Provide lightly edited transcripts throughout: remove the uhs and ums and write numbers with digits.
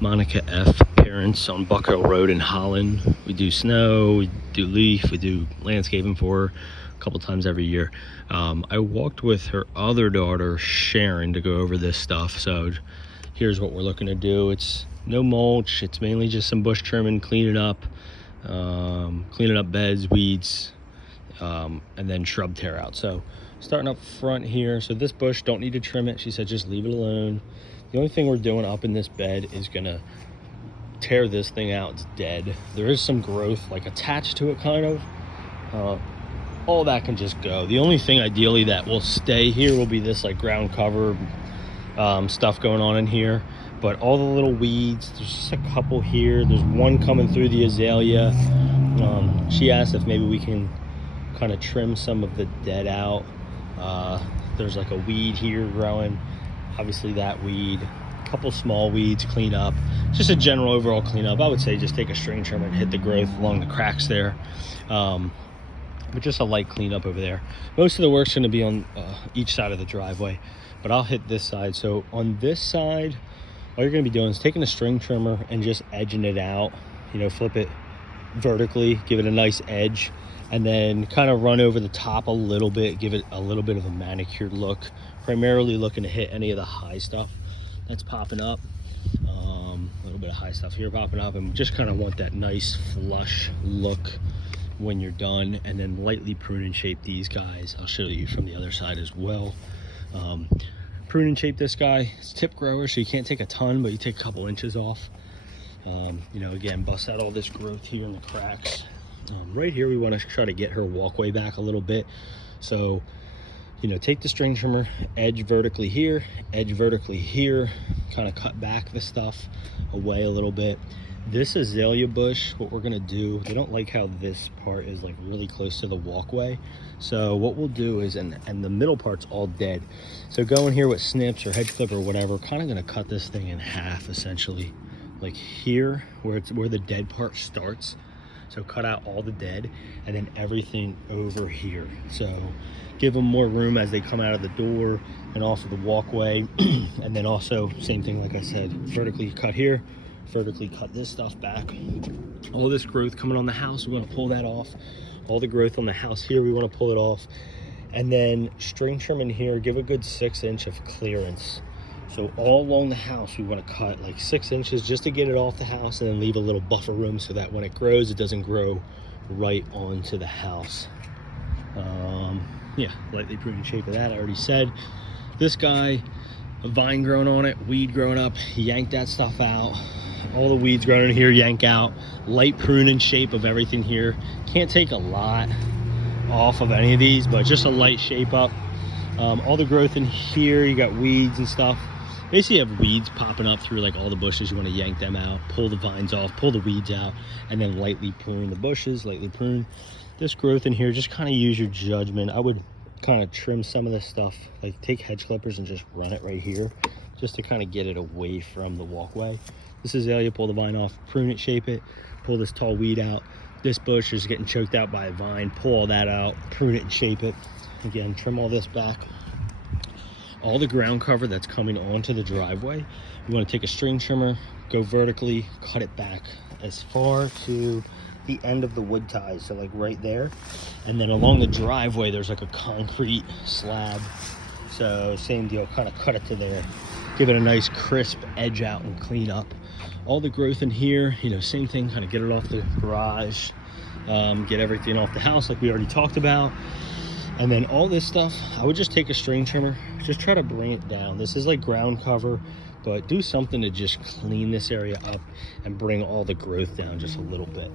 Monica F. Parents on Buckhill Road in Holland. We do snow, we do leaf, we do landscaping for her a couple times every year. I walked with her other daughter, Sharon, to go over this stuff. So here's what we're looking to do. It's no mulch. It's mainly just some bush trimming, cleaning up beds, weeds, and then shrub tear out. So starting up front here. So this bush, don't need to trim it. She said just leave it alone. The only thing we're doing up in this bed is gonna tear this thing out. It's dead. There is some growth like attached to it, kind of. All that can just go. The only thing ideally that will stay here will be this like ground cover stuff going on in here. But all the little weeds, there's just a couple here. There's one coming through the azalea. She asked if maybe we can kind of trim some of the dead out. There's like a weed here growing. Obviously that weed, a couple small weeds, clean up. Just a general overall cleanup. I would say just take a string trimmer and hit the growth along the cracks there. But just a light cleanup over there. Most of the work's gonna be on each side of the driveway, but I'll hit this side. So on this side, all you're gonna be doing is taking a string trimmer and just edging it out, you know, flip it vertically, give it a nice edge, and then kind of run over the top a little bit, give it a little bit of a manicured look, primarily looking to hit any of the high stuff that's popping up. A little bit of high stuff here popping up, and just kind of want that nice flush look when you're done. And then lightly prune and shape these guys. I'll show you from the other side as well. Prune and shape this guy. It's tip grower, so you can't take a ton, but you take a couple inches off. You know, again, bust out all this growth here in the cracks. Right here we want to try to get her walkway back a little bit. So, you know, take the string trimmer, edge vertically here, kind of cut back the stuff away a little bit. This azalea bush, what we're gonna do, they don't like how this part is like really close to the walkway. So what we'll do is, and the middle part's all dead. So go in here with snips or hedge clip or whatever, kind of gonna cut this thing in half essentially. Like here, where the dead part starts. So cut out all the dead and then everything over here. So give them more room as they come out of the door and off of the walkway. And then also, same thing like I said, vertically cut here, vertically cut this stuff back. All this growth coming on the house, we want to pull that off. All the growth on the house here, we want to pull it off. And then string trim in here, give a good 6 inch of clearance. So all along the house, we want to cut like 6 inches just to get it off the house, and then leave a little buffer room so that when it grows, it doesn't grow right onto the house. Yeah, lightly prune and shape of that, I already said. This guy, a vine growing on it, weed growing up, yank that stuff out. All the weeds growing in here, yank out. Light prune and shape of everything here. Can't take a lot off of any of these, but just a light shape up. All the growth in here, you got weeds and stuff. Basically you have weeds popping up through like all the bushes. You want to yank them out, pull the vines off, pull the weeds out, and then lightly prune the bushes, lightly prune. This growth in here, just kind of use your judgment. I would kind of trim some of this stuff, like take hedge clippers and just run it right here, just to kind of get it away from the walkway. This azalea, pull the vine off, prune it, shape it, pull this tall weed out. This bush is getting choked out by a vine, pull all that out, prune it and shape it. Again, trim all this back. All the ground cover that's coming onto the driveway, you want to take a string trimmer, go vertically, cut it back as far to the end of the wood ties, so like right there. And then along the driveway, there's like a concrete slab. So same deal, kind of cut it to there. Give it a nice crisp edge out and clean up. All the growth in here, you know, same thing, kind of get it off the garage, get everything off the house like we already talked about. And then all this stuff, I would just take a string trimmer, just try to bring it down. This is like ground cover, but do something to just clean this area up and bring all the growth down just a little bit.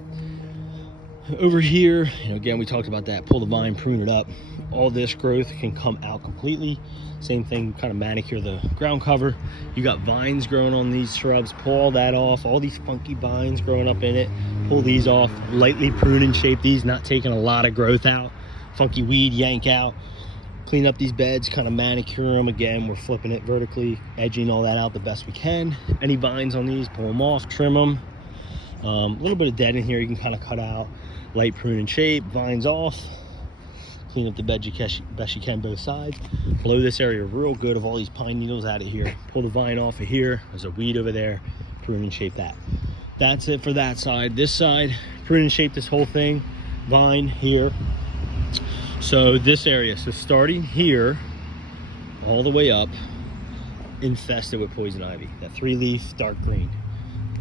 Over here, you know, again, we talked about that, pull the vine, prune it up. All this growth can come out completely. Same thing, kind of manicure the ground cover. You got vines growing on these shrubs, pull all that off. All these funky vines growing up in it, pull these off, lightly prune and shape these, not taking a lot of growth out. Funky weed, yank out. Clean up these beds, kind of manicure them. Again, we're flipping it vertically, edging all that out the best we can. Any vines on these, pull them off, trim them. A little bit of dead in here you can kind of cut out. Light prune and shape, vines off. Clean up the bed best you can both sides. Blow this area real good of all these pine needles out of here. Pull the vine off of here. There's a weed over there. prune and shape that. That's it for that side. This side, prune and shape this whole thing. Vine here. So this area, so starting here all the way up, infested with poison ivy. That 3-leaf dark green.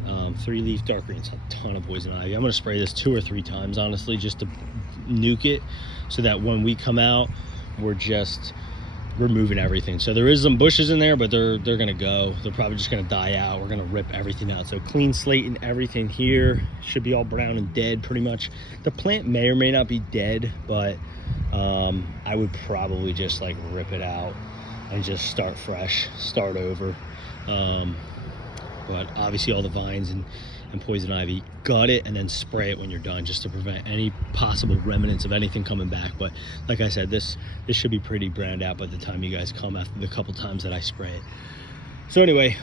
3-leaf dark green. It's a ton of poison ivy. I'm gonna spray this 2 or 3 times, honestly, just to nuke it, so that when we come out, we're just removing everything. So there is some bushes in there, but they're gonna go. They're probably just gonna die out. We're gonna rip everything out. So clean slate and everything here. Should be all brown and dead pretty much. The plant may or may not be dead, but I would probably just like rip it out and just start fresh, start over. But obviously all the vines and poison ivy, gut it and then spray it when you're done, just to prevent any possible remnants of anything coming back. But like I said, this should be pretty browned out by the time you guys come, after the couple times that I spray it. So anyway,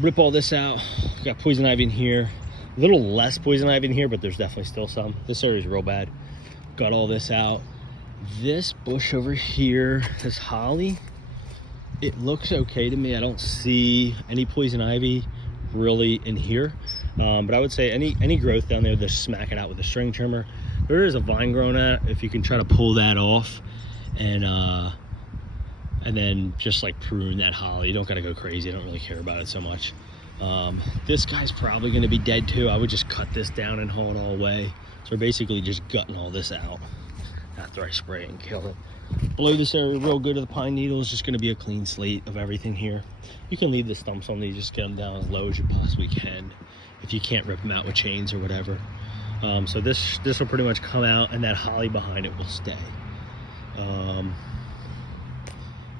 rip all this out. Got poison ivy in here, a little less poison ivy in here, but there's definitely still some. This area is real bad. Got all this out. This bush over here, this holly, it looks okay to me. I don't see any poison ivy really in here, but I would say any growth down there, just smack it out with a string trimmer. There is a vine growing at it. If you can try to pull that off and then just like prune that holly. You don't gotta go crazy. I don't really care about it so much. This guy's probably gonna be dead too. I would just cut this down and haul it all away. So we're basically just gutting all this out after I spray it and kill it. Below this area real good of the pine needles, just going to be a clean slate of everything here. You can leave the stumps on these, just get them down as low as you possibly can if you can't rip them out with chains or whatever. So this will pretty much come out, and that holly behind it will stay. And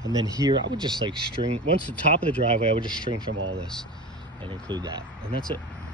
then here I would just like string, once the top of the driveway, I would just string from all this and include that, and that's it.